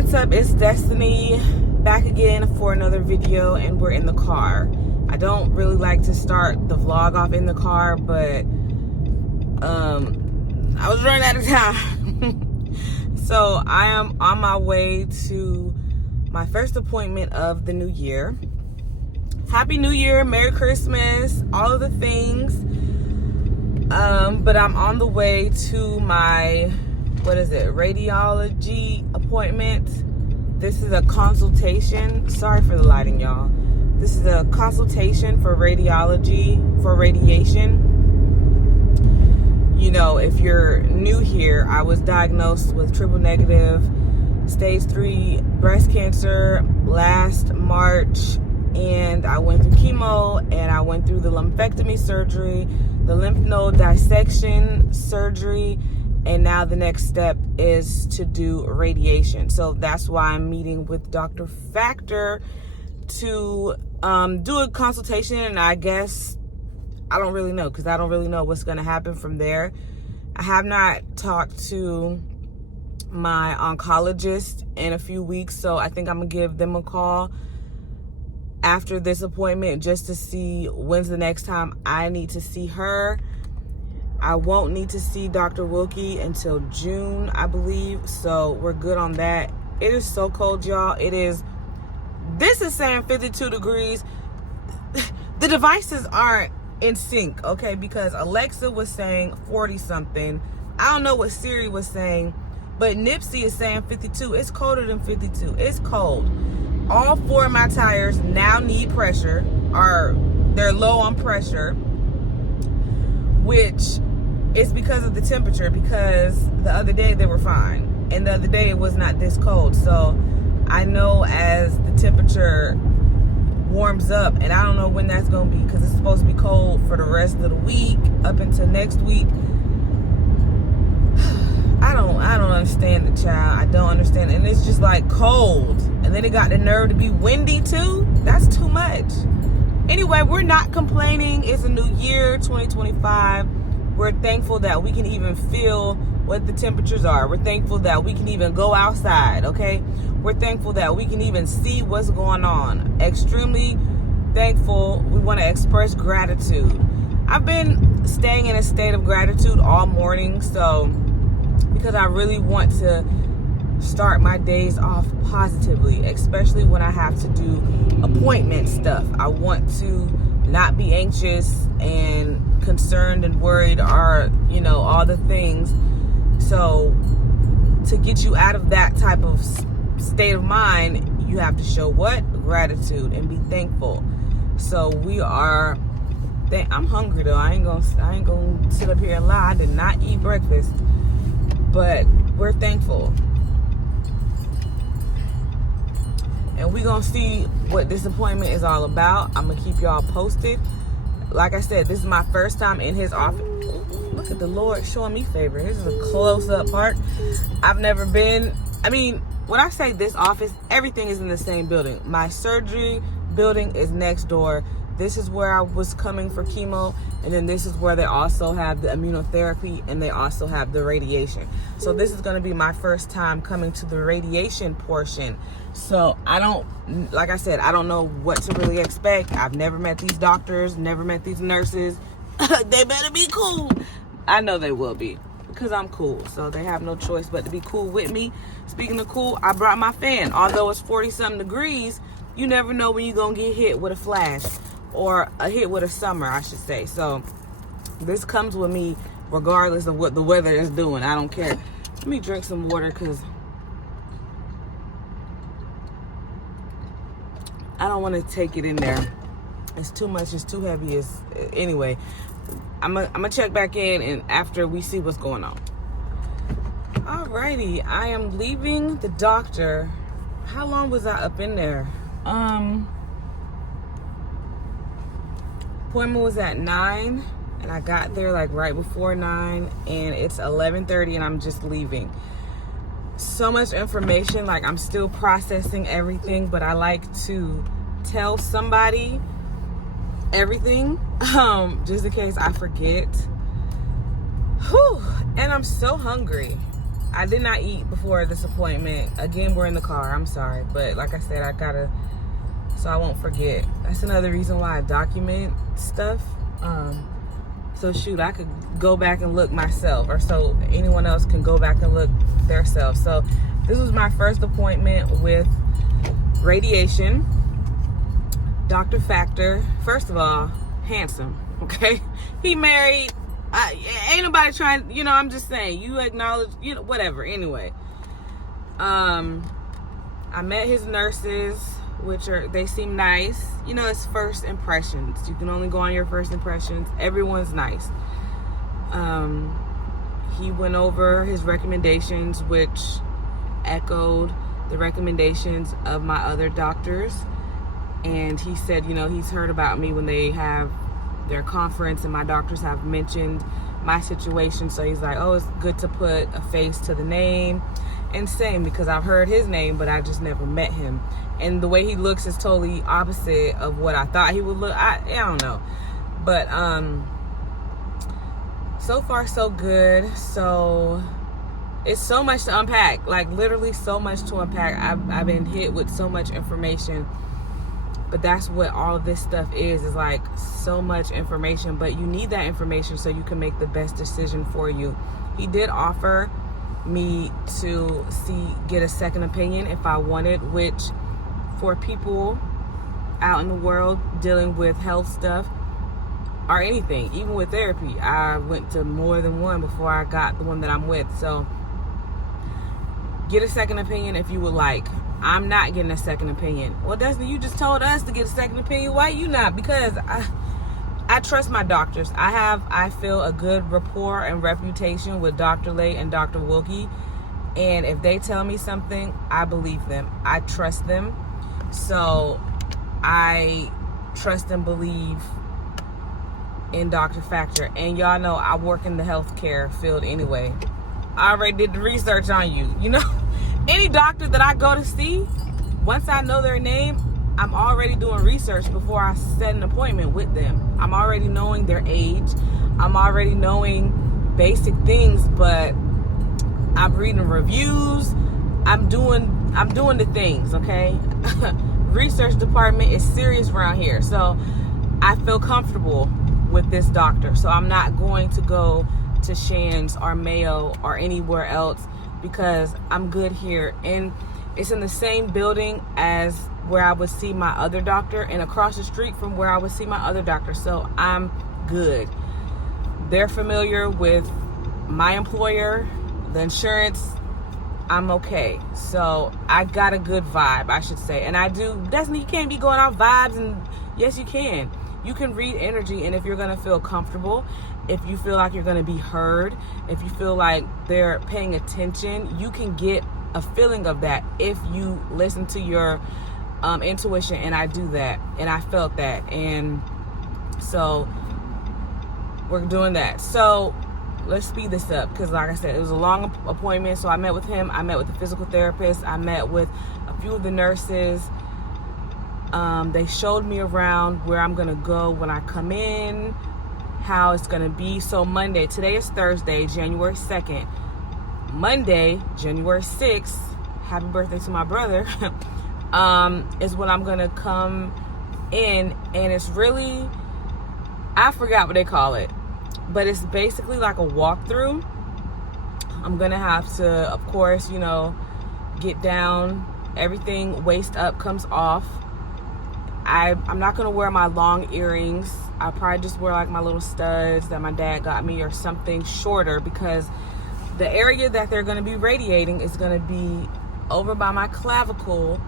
What's up? It's Destaynee back again for another video, and we're in the car. I don't really like to start the vlog off in the car, but I was running out of time. So I am on my way to my first appointment of the new year. Happy New Year, Merry Christmas, all of the things. But I'm on the way to my radiology appointment. This is a consultation. Sorry for the lighting, y'all. This is a consultation for radiology, for radiation. You know, if you're new here, I was diagnosed with triple negative stage 3 breast cancer last March, and I went through chemo, and I went through the lumpectomy surgery, the lymph node dissection surgery, and now the next step is to do radiation. So that's why I'm meeting with Dr. Factor to do a consultation, and I guess I don't really know, because I don't really know what's going to happen from there. I have not talked to my oncologist in a few weeks, so I think I'm going to give them a call after this appointment just to see when's the next time I need to see her. I won't need to see Dr. Wilkie until June, I believe, so we're good on that. It is so cold, y'all. This is saying 52 degrees. The devices aren't in sync, okay, because Alexa was saying 40 something. I don't know what Siri was saying, but Nipsey is saying 52. It's colder than 52. It's cold. All 4 of my tires now need pressure, they're low on pressure, which is because of the temperature, because the other day they were fine, and the other day it was not this cold. So I know as the temperature warms up, and I don't know when that's going to be, because it's supposed to be cold for the rest of the week up until next week. I don't understand the child. I don't understand. And it's just like cold, and then it got the nerve to be windy too. That's too much. Anyway, we're not complaining. It's a new year, 2025. We're thankful that we can even feel what the temperatures are. We're thankful that we can even go outside, okay? We're thankful that we can even see what's going on. Extremely thankful. We want to express gratitude. I've been staying in a state of gratitude all morning, so because I really want to start my days off positively, especially when I have to do appointment stuff. I want to not be anxious and concerned and worried, or, you know, all the things. So to get you out of that type of state of mind, you have to show what? Gratitude, and be thankful. So we are, I'm hungry though. I ain't gonna sit up here and lie. I did not eat breakfast, but we're thankful. And we're gonna see what this appointment is all about. I'm gonna keep y'all posted. Like I said, this is my first time in his office. Look at the Lord showing me favor. This is a close-up part. I've never been, when I say this office, everything is in the same building. My surgery building is next door. This is where I was coming for chemo, and then this is where they also have the immunotherapy, and they also have the radiation. So this is going to be my first time coming to the radiation portion. So like I said, I don't know what to really expect. I've never met these doctors, never met these nurses. They better be cool. I know they will be, because I'm cool. So they have no choice but to be cool with me. Speaking of cool, I brought my fan. Although it's 40-something degrees, you never know when you're going to get hit with a flash, or a hit with a summer, I should say. So this comes with me regardless of what the weather is doing. I don't care. Let me drink some water, because I don't want to take it in there. It's too much. It's too heavy. Anyway, I'm gonna check back in, and after we see what's going on. Alrighty, I am leaving the doctor. How long was I up in there? Appointment was at 9, and I got there like right before 9, and it's 11:30, and I'm just leaving. So much information, like I'm still processing everything, but I like to tell somebody everything, just in case I forget. Whew, and I'm so hungry. I did not eat before this appointment. Again, we're in the car. I'm sorry. But like I said, I gotta, so I won't forget. That's another reason why I document stuff. So shoot, I could go back and look myself, or so anyone else can go back and look theirselves. So this was my first appointment with radiation. Dr. Factor, first of all, handsome, okay? He married. Ain't nobody trying, I'm just saying, you acknowledge, whatever. Anyway, I met his nurses, they seem nice. It's first impressions. You can only go on your first impressions. Everyone's nice. He went over his recommendations, which echoed the recommendations of my other doctors. And he said, he's heard about me when they have their conference and my doctors have mentioned my situation. So he's like, oh, it's good to put a face to the name. And same, because I've heard his name, but I just never met him. And the way he looks is totally opposite of what I thought he would look. I don't know. But so far so good. So it's so much to unpack, like literally so much to unpack. I've been hit with so much information. But that's what all of this stuff is like so much information. But you need that information so you can make the best decision for you. He did offer me to get a second opinion if I wanted, which for people out in the world dealing with health stuff or anything, even with therapy, I went to more than one before I got the one that I'm with. So get a second opinion if you would like. I'm not getting a second opinion. Well, Destiny, you just told us to get a second opinion. Why you not? Because I trust my doctors. I feel a good rapport and reputation with Dr. Lay and Dr. Wilkie. And if they tell me something, I believe them. I trust them. So I trust and believe in Dr. Factor. And y'all know I work in the healthcare field anyway. I already did the research on you, Any doctor that I go to see, once I know their name, I'm already doing research before I set an appointment with them. I'm already knowing their age. I'm already knowing basic things, but I'm reading reviews. I'm doing the things, okay? Research department is serious around here. So I feel comfortable with this doctor. So I'm not going to go to Shands or Mayo or anywhere else because I'm good here. And it's in the same building as where I would see my other doctor and across the street from where I would see my other doctor. So I'm good. They're familiar with my employer, the insurance. I'm okay. So I got a good vibe, I should say. And I do, Destiny, you can't be going off vibes. And yes, you can. You can read energy, and if you're going to feel comfortable, if you feel like you're going to be heard, if you feel like they're paying attention, you can get a feeling of that if you listen to your intuition. And I do that, and I felt that, and so we're doing that. So let's speed this up, because like I said, it was a long appointment. So I met with him, I met with the physical therapist, I met with a few of the nurses. They showed me around where I'm gonna go when I come in, how it's gonna be. So Monday, today is Thursday, January 2nd. Monday, January 6th, happy birthday to my brother, is when I'm gonna come in. And it's really, I forgot what they call it, but it's basically like a walkthrough. I'm gonna have to, of course, get down, everything waist up comes off. I'm not going to wear my long earrings. I'll probably just wear like my little studs that my dad got me or something shorter, because the area that they're going to be radiating is going to be over by my clavicle,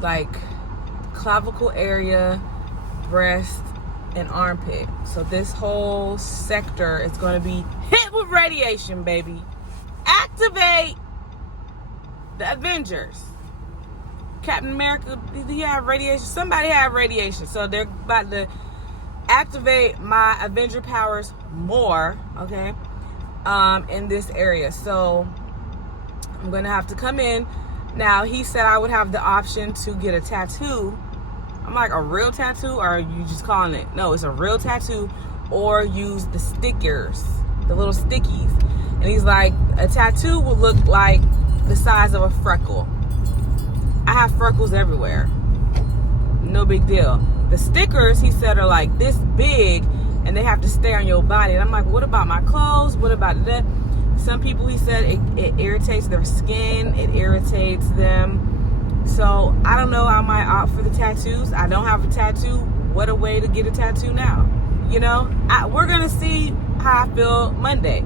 like clavicle area, breast, and armpit. So this whole sector is going to be hit with radiation, baby. Activate the Avengers. Captain America, he had radiation. Somebody had radiation. So they're about to activate my Avenger powers more, okay, in this area. So I'm going to have to come in. Now, he said I would have the option to get a tattoo. I'm like, a real tattoo, or are you just calling it? No, it's a real tattoo, or use the stickers, the little stickies. And he's like, a tattoo will look like the size of a freckle. I have freckles everywhere. No big deal. The stickers, he said, are like this big, and they have to stay on your body. And I'm like, what about my clothes? What about that? Some people, he said, it irritates their skin. It irritates them. So I don't know. I might opt for the tattoos. I don't have a tattoo. What a way to get a tattoo now. You know, we're going to see how I feel Monday.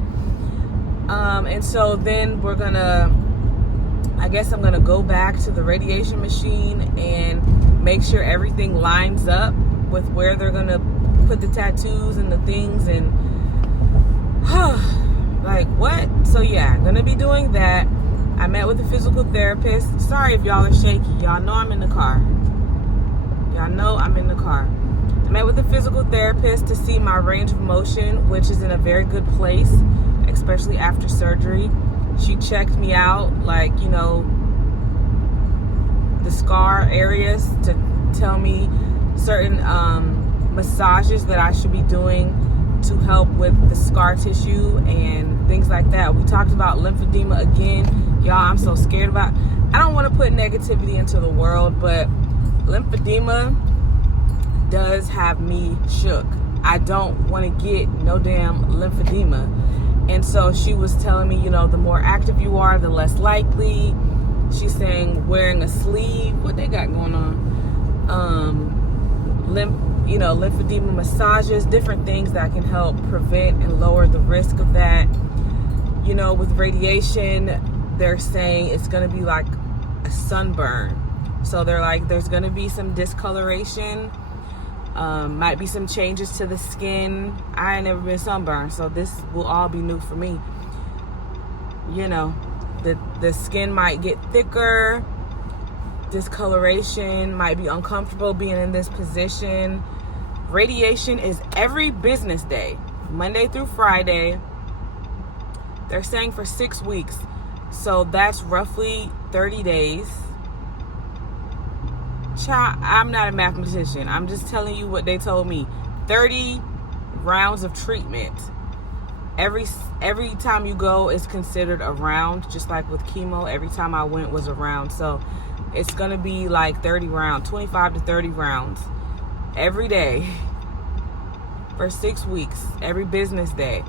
And so then I guess I'm going to go back to the radiation machine and make sure everything lines up with where they're going to put the tattoos and the things. And like, what? So yeah, I'm going to be doing that. I met with a physical therapist. Sorry if y'all are shaky. Y'all know I'm in the car. Y'all know I'm in the car. I met with a physical therapist to see my range of motion, which is in a very good place, especially after surgery. She checked me out, like, you know, the scar areas, to tell me certain massages that I should be doing to help with the scar tissue and things like that. We talked about lymphedema again. Y'all, I'm so scared about. I don't want to put negativity into the world, but lymphedema does have me shook. I don't want to get no damn lymphedema. And so she was telling me, you know, the more active you are, the less likely. She's saying wearing a sleeve. What they got going on? Lymphedema massages, different things that can help prevent and lower the risk of that. You know, with radiation, they're saying it's going to be like a sunburn. So they're like, there's going to be some discoloration. Might be some changes to the skin. I ain't never been sunburned, so this will all be new for me. You know, the skin might get thicker. Discoloration, might be uncomfortable being in this position. Radiation is every business day, Monday through Friday. They're saying for 6 weeks, so that's roughly 30 days. Child, I'm not a mathematician. I'm just telling you what they told me. 30 rounds of treatment. Every time you go is considered a round, just like with chemo. Every time I went was a round. So it's going to be like 30 rounds, 25 to 30 rounds every day for 6 weeks, every business day.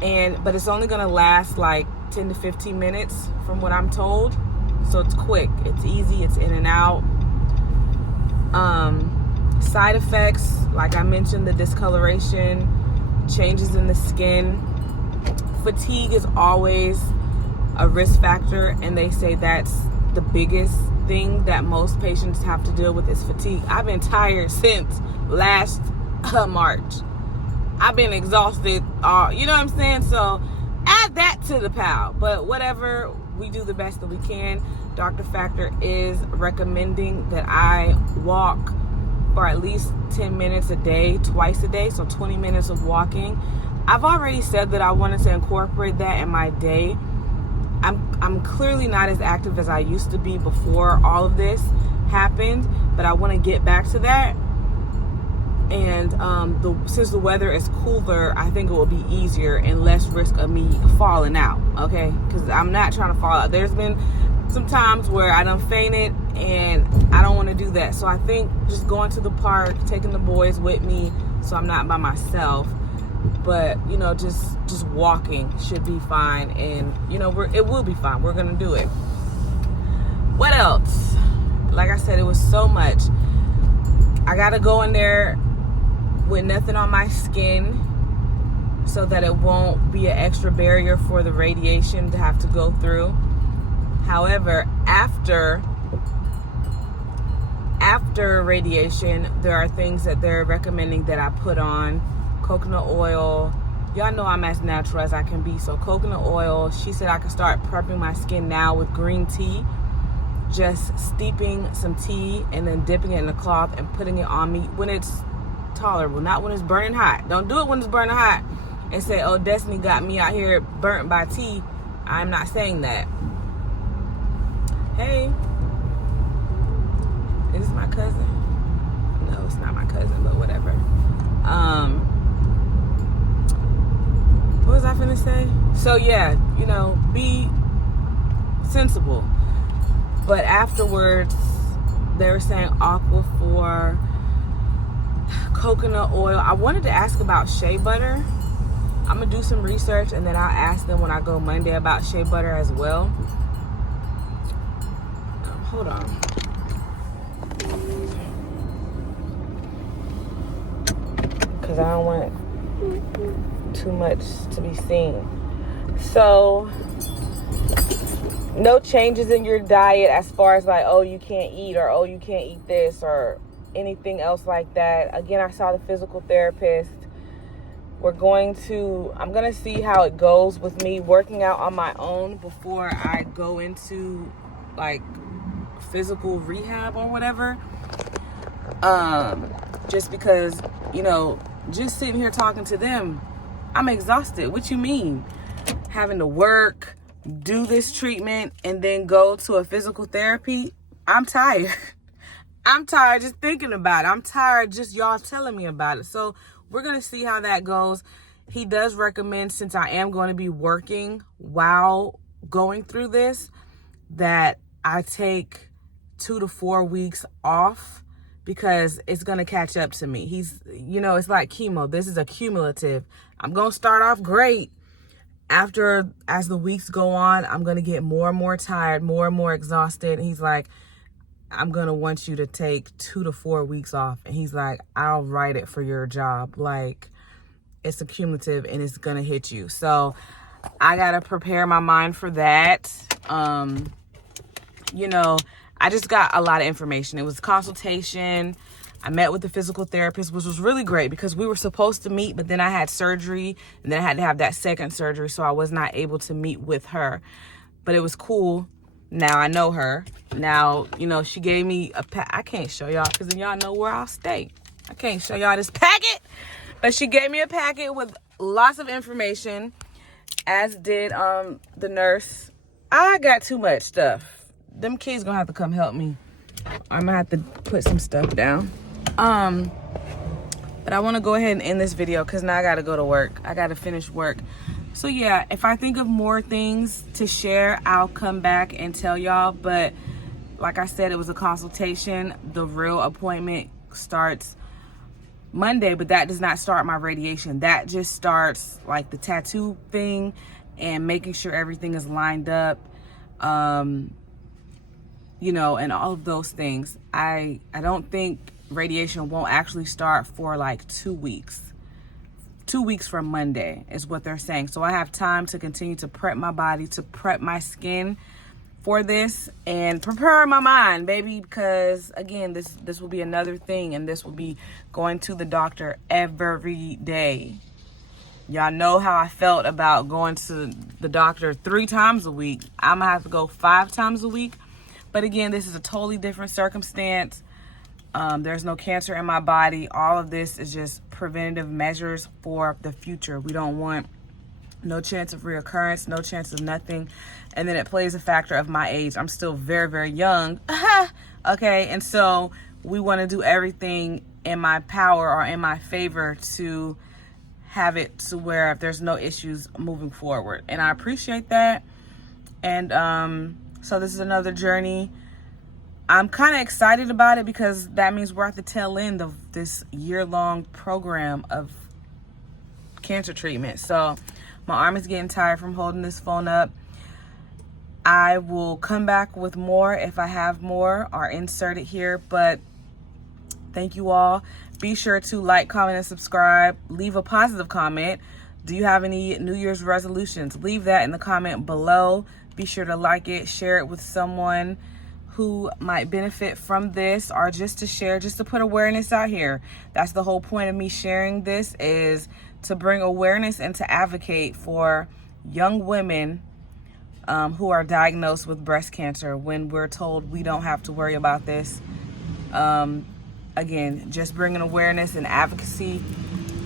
But it's only going to last like 10 to 15 minutes from what I'm told. So it's quick, it's easy, it's in and out. Side effects, like I mentioned, the discoloration, changes in the skin. Fatigue is always a risk factor, and they say that's the biggest thing that most patients have to deal with is fatigue. I've been tired since last March. I've been exhausted, you know what I'm saying? So add that to the pile. But whatever, we do the best that we can. Dr. Factor is recommending that I walk for at least 10 minutes a day, twice a day, so 20 minutes of walking. I've already said that I wanted to incorporate that in my day. I'm clearly not as active as I used to be before all of this happened, but I want to get back to that. And since the weather is cooler, I think it will be easier and less risk of me falling out, okay? Because I'm not trying to fall out. There's been some times where I done fainted, and I don't want to do that. So I think just going to the park, taking the boys with me so I'm not by myself, but, you know, just walking should be fine. And, you know, it will be fine. We're going to do it. What else? Like I said, it was so much. I got to go in there with nothing on my skin so that it won't be an extra barrier for the radiation to have to go through. However, after radiation, there are things that they're recommending that I put on. Coconut oil. Y'all know I'm as natural as I can be. So coconut oil, she said I could start prepping my skin now with green tea. Just steeping some tea and then dipping it in a cloth and putting it on me when it's tolerable, not when it's burning hot. Don't do it when it's burning hot and say, oh, Destiny got me out here burnt by tea. I'm not saying that. Hey, is this my cousin? No, it's not my cousin, but whatever. What was I finna say? So yeah, you know, be sensible. But afterwards, they were saying Aquaphor, coconut oil. I wanted to ask about shea butter. I'm gonna do some research and then I'll ask them when I go Monday about shea butter as well. Hold on. Because I don't want too much to be seen. So, no changes in your diet as far as like, oh, you can't eat, or oh, you can't eat this, or anything else like that. Again, I saw the physical therapist. I'm going to see how it goes with me working out on my own before I go into like physical rehab or whatever. Just because, you know, just sitting here talking to them, I'm exhausted. What you mean? Having to work, do this treatment, and then go to a physical therapy? I'm tired. I'm tired just thinking about it. I'm tired just y'all telling me about it. So we're going to see how that goes. He does recommend, since I am going to be working while going through this, that I take 2 to 4 weeks off because it's going to catch up to me. You know, it's like chemo. This is a cumulative. I'm going to start off great. As the weeks go on, I'm going to get more and more tired, more and more exhausted. And he's like, I'm going to want you to take 2 to 4 weeks off. And he's like, I'll write it for your job. Like, it's a cumulative and it's going to hit you. So I got to prepare my mind for that. You know, I just got a lot of information. It was a consultation. I met with the physical therapist, which was really great because we were supposed to meet, but then I had surgery and then I had to have that second surgery. So I was not able to meet with her, but it was cool. Now I know her. Now, you know, she gave me I can't show y'all because then y'all know where I'll stay. I can't show y'all this packet, but she gave me a packet with lots of information, as did the nurse. I got too much stuff. Them kids gonna have to come help me. I'm gonna have to put some stuff down. But I want to go ahead and end this video because now I gotta go to work. I gotta finish work. So yeah, if I think of more things to share, I'll come back and tell y'all. But like I said, it was a consultation. The real appointment starts Monday, but that does not start my radiation. That just starts like the tattoo thing and making sure everything is lined up, you know, and all of those things. I don't think radiation won't actually start for like 2 weeks. 2 weeks from Monday is what they're saying. So I have time to continue to prep my body, to prep my skin for this, and prepare my mind, baby, because again, this will be another thing, and this will be going to the doctor every day. Y'all know how I felt about going to the doctor 3 times a week. I'm gonna have to go 5 times a week. But again, this is a totally different circumstance. There's no cancer in my body. All of this is just preventative measures for the future. We don't want no chance of reoccurrence, no chance of nothing. And then it plays a factor of my age. I'm still very, very young. Okay, and so we want to do everything in my power or in my favor to have it to where if there's no issues moving forward. And I appreciate that. And so this is another journey. I'm kind of excited about it because that means we're at the tail end of this year-long program of cancer treatment. So my arm is getting tired from holding this phone up. I will come back with more if I have more or insert it here. But thank you all. Be sure to like, comment, and subscribe. Leave a positive comment. Do you have any New Year's resolutions? Leave that in the comment below. Be sure to like it, share it with someone who might benefit from this, or just to share, just to put awareness out here. That's the whole point of me sharing this, is to bring awareness and to advocate for young women who are diagnosed with breast cancer when we're told we don't have to worry about this. Again, just bringing awareness and advocacy.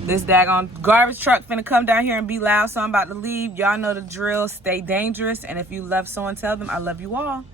This daggone garbage truck finna come down here and be loud, so I'm about to leave. Y'all know the drill. Stay dangerous, and if you love someone, tell them I love you all.